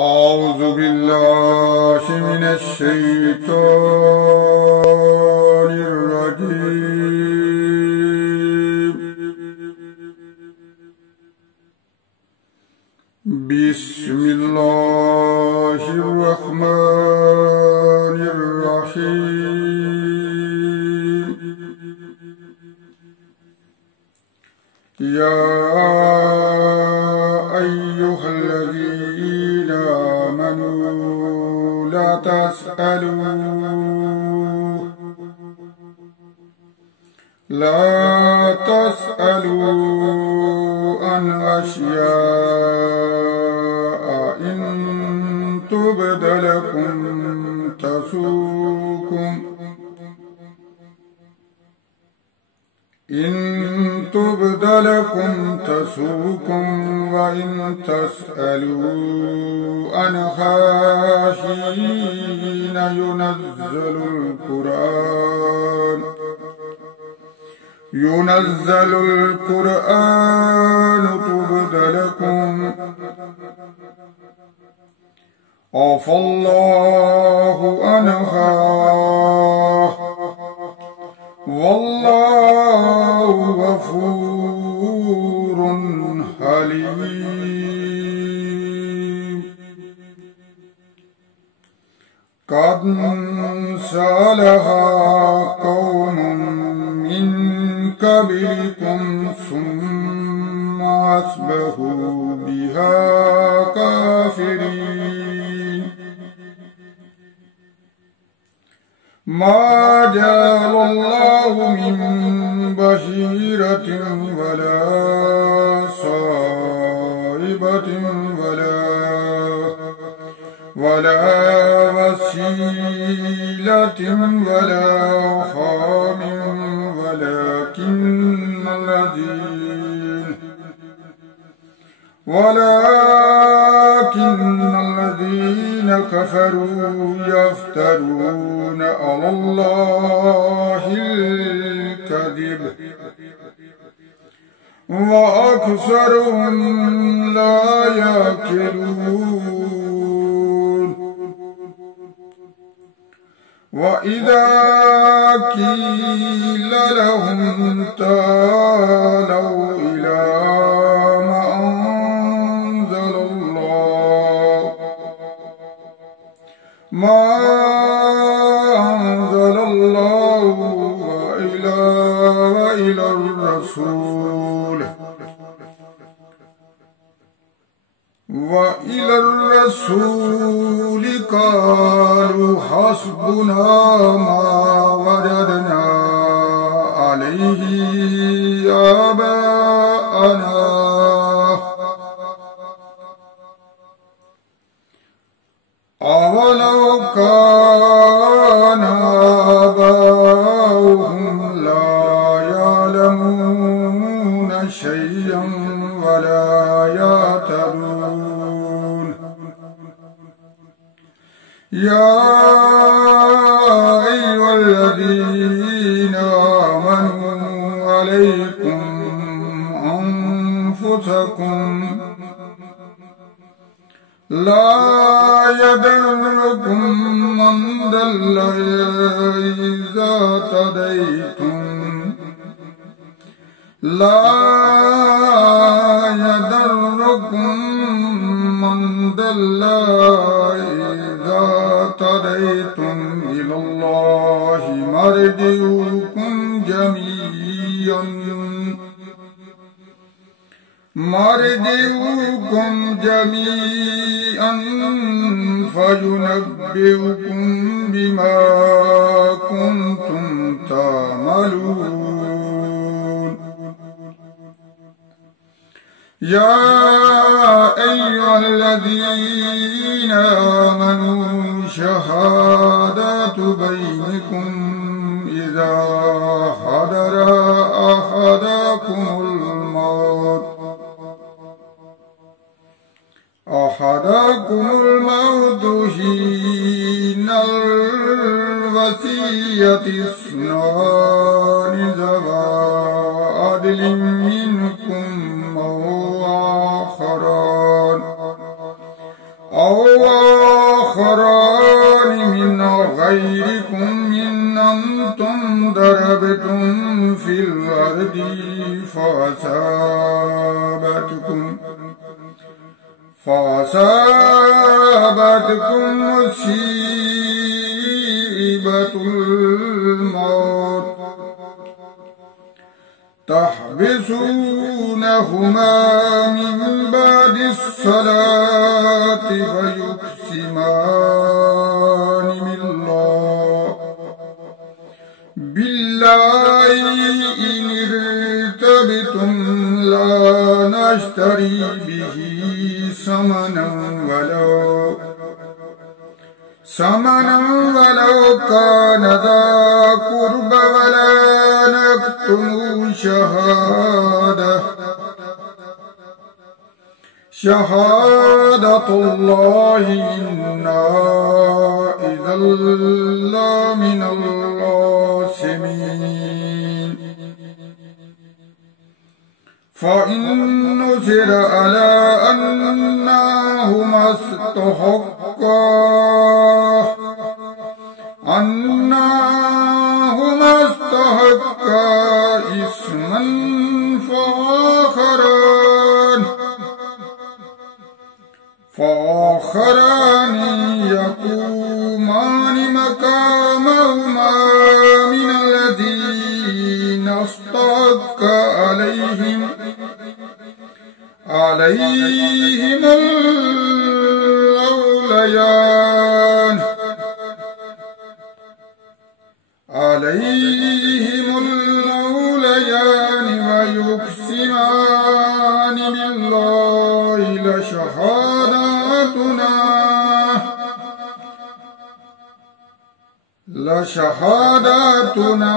أعوذ بالله من الشيطان الرجيم. بسم الله الرحمن الرحيم. يا أيها الذين آمنوا لا تسألوا عن أشياء إن تبد لكم تسؤكم وإن تسألوا عنها حين ينزل القرآن تبد لكم. عفى الله عنها والله غفور حليم. قد سألها قوم من قبلكم ثم أصبحوا بها كافرين. ما جعل الله من بشيرة ولا صائبة ولا وسيلة ولا خام ولكن الذين كفروا يفترون على الله الكذب وأكثرهم لا يعقلون. وإذا قيل لهم تعالوا إلى ما أنزل الله وإلى الرسول قالوا حسبنا ما وجدنا عليه آباءنا أولو كان آباؤهم لا يعلمون شيئا ولا يهتدون. يا أيها الذين آمنوا عليكم أنفسكم لا يضركم من ضل إذا اهتديتم إلى الله مرجعكم جميعا فينبئكم بما كنتم تعملون. يا أيها الذين آمنوا شهادة بينكم إذا حضر أحدكم الموت حين الوصية اثنان ذوى عدل منكم أو فأصابتكم مصيبة الموت تحبسونهما من بعد الصلاة فيقسمان بالله إن ارتبتم لا نشتري به ثمنا ولو كان ذا قربى ولا نكتم شهادة الله إنا إذا لمن العاصمين فإن نظر على أنهما استحقا إثما فآخران يقومان مقامهما من الذين استحق عليهم الأوليان ويقسمان بالله لشهادتنا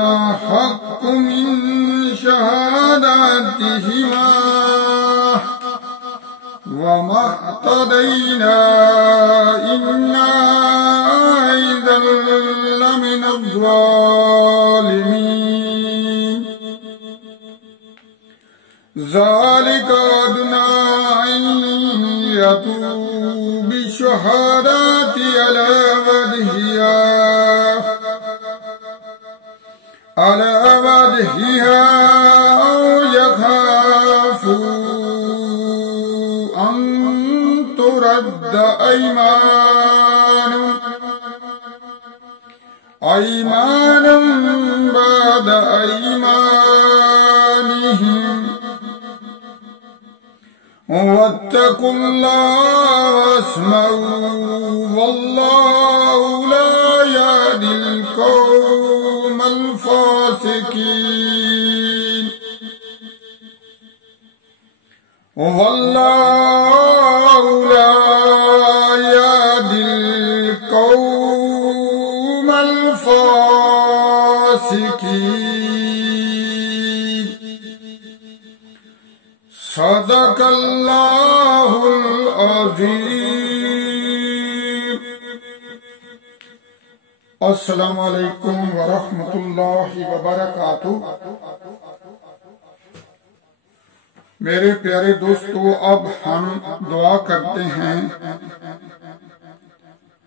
حق من شهادتهما وما اعتدينا إنا إذا لمن الظالمين ذلك أدنى أن يأتوا بالشهادات على وجهها أو يخافوا أن ترد أيمان بعد أيمانهم واتقوا الله واسمعوا والله لا يهدي القوم الفاسقين والله لا يهدي القوم الفاسقين صدق الله العظيم अस्सलामु अलैकुम वरहमतुल्लाहि वबरकातुह। मेरे प्यारे दोस्तों, अब हम दुआ करते हैं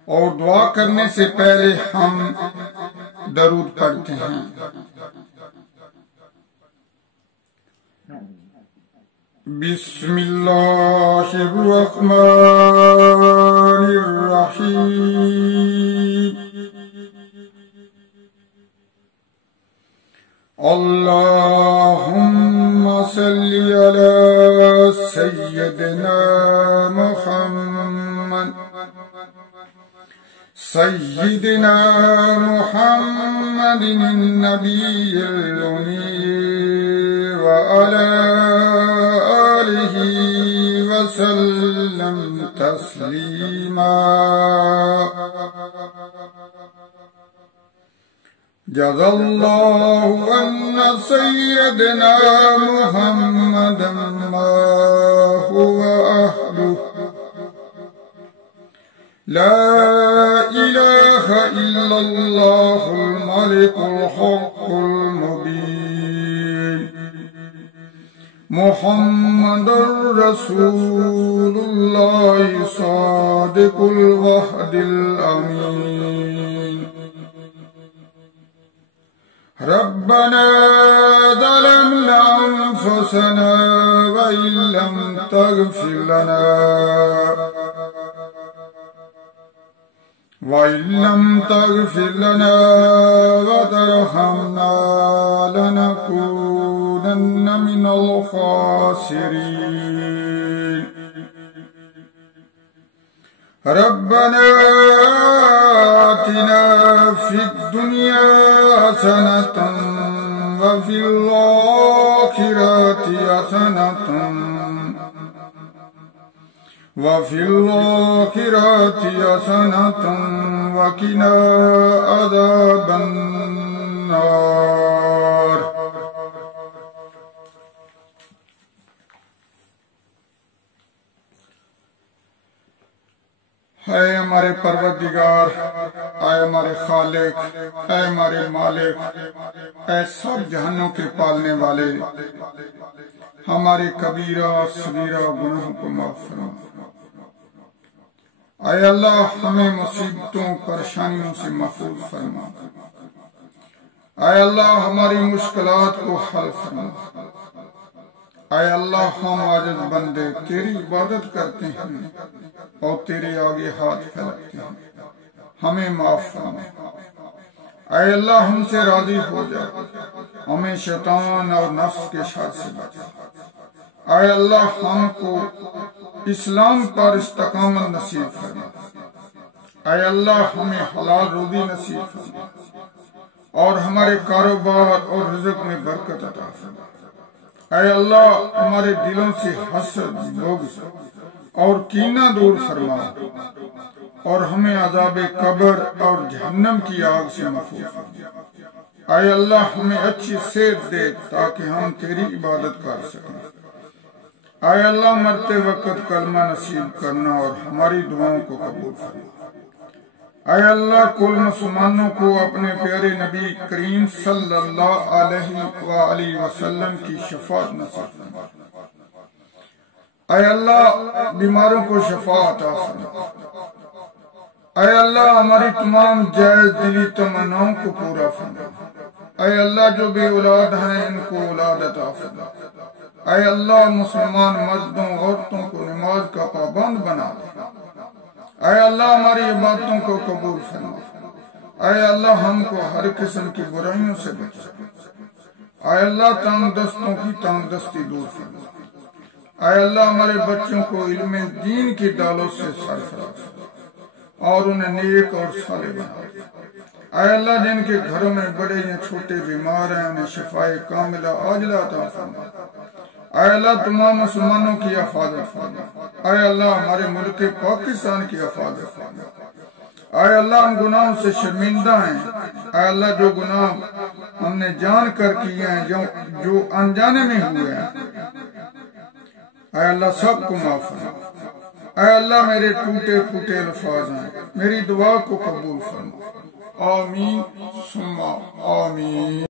और दुआ करने से पहले हम दरूद पढ़ते हैं। बिस्मिल्लाहिर्रहमानिर्रहीम। अल्लाहुम्मा सल्ली अला सय्यिदिना मुहम्मदिन नबिय्यिल उम्मी व अला आलिहि व सल्लम तस्लीमा। जज़ल्लाहु अन्ना सय्यदना मुहम्मदन मा हुवा अहलुहु ला इलाहा इल्लल्लाहुल मलिकुल हक़्क़ुल मुबीन मुहम्मदुर रसूलुल्लाह सादिकुल वहदिल अमीन। रब्बना ज़लमना अनफुसना व इन लम तग़फ़िर लना व इल्लम तग़फ़िर लना व तरहमना लनकूनन्न मिनल ख़ासिरीन। रब्बना आतिना फ़िद दुनिया हसनतन व फ़िल आखिरति हसनतन व क़िना अज़ाबन नार। है हमारे परवरदिगार, है हमारे खालिक, है हमारे मालिक, है सब जहानों के पालने वाले, हमारे कबीरा सगीरा गुनाहों को माफ फरमा। ऐ अल्लाह हमें मुसीबतों परेशानियों से महफूज फरमा। ऐ अल्लाह हमारी मुश्किलात को हल फरमा। ऐ अल्लाह हम आजिज़ बंदे तेरी इबादत करते हैं और तेरे आगे हाथ फैलाते हैं, हमें माफ फरमा। ऐ अल्लाह हमसे राजी हो जा, हमें शैतान और नफ्स के शर से बचा। ऐ अल्लाह हमको इस्लाम पर इस्तकामत नसीब फरमा। ऐ अल्लाह हमें हलाल रोज़ी नसीब फरमा और हमारे कारोबार और रिज़्क़ में बरकत अता फरमा। ऐ अल्लाह हमारे दिलों से हसद, बुग़्ज़ और कीना दूर फरमा और हमें अज़ाबे कब्र और जहन्नम की आग से महफूज फरमा। ऐ अल्लाह हमें अच्छी सेहत दे ताकि हम तेरी इबादत कर सकें। ऐ अल्लाह मरते वक्त कलमा नसीब करना और हमारी दुआओं को कबूल फरमा। ऐ अल्लाह कुल मुसलमानों को अपने प्यारे नबी करीम सल्लल्लाहु अलैहि वसल्लम की शफाअत नसीब फरमा। ऐ अल्लाह बीमारों को शफा अता फरमा। ऐ अल्लाह हमारी तमाम जायज दिली तमन्नाओं को पूरा फरमा। ऐ अल्लाह जो बे औलाद हैं इनको औलाद अता फरमा। ऐ अल्लाह मुसलमान मर्दों औरतों को नमाज का पाबंद बना दे। ऐ अल्लाह हमारी इबादतों को कबूल फरमा। ऐ अल्लाह हमको हर किस्म की बुराइयों से बचा। ऐ अल्लाह तंगदस्तों की तंगदस्ती दूर फरमा। ऐ अल्लाह हमारे बच्चों को इल्म दीन की दालों से सरफराज और उन्हें नेक और साले बना। ऐ अल्लाह जिनके घरों में बड़े या छोटे बीमार हैं उन्हें शिफाए कामिला आजिला अता फरमा। ऐ अल्लाह तमाम मुसलमानों की हिफाजत फरमा। ऐ अल्लाह हमारे मुल्क पाकिस्तान की हिफाजत फरमा। ऐ अल्लाह हम गुनाहों से शर्मिंदा हैं। ऐ अल्लाह जो गुनाह हमने जान कर किए हैं, जो अनजाने में हुए हैं, ऐ अल्लाह सबको माफ फरमा। ऐ अल्लाह मेरे टूटे फूटे अल्फाज हैं, मेरी दुआ को कबूल फरमा। आमीन सुम्मा आमीन।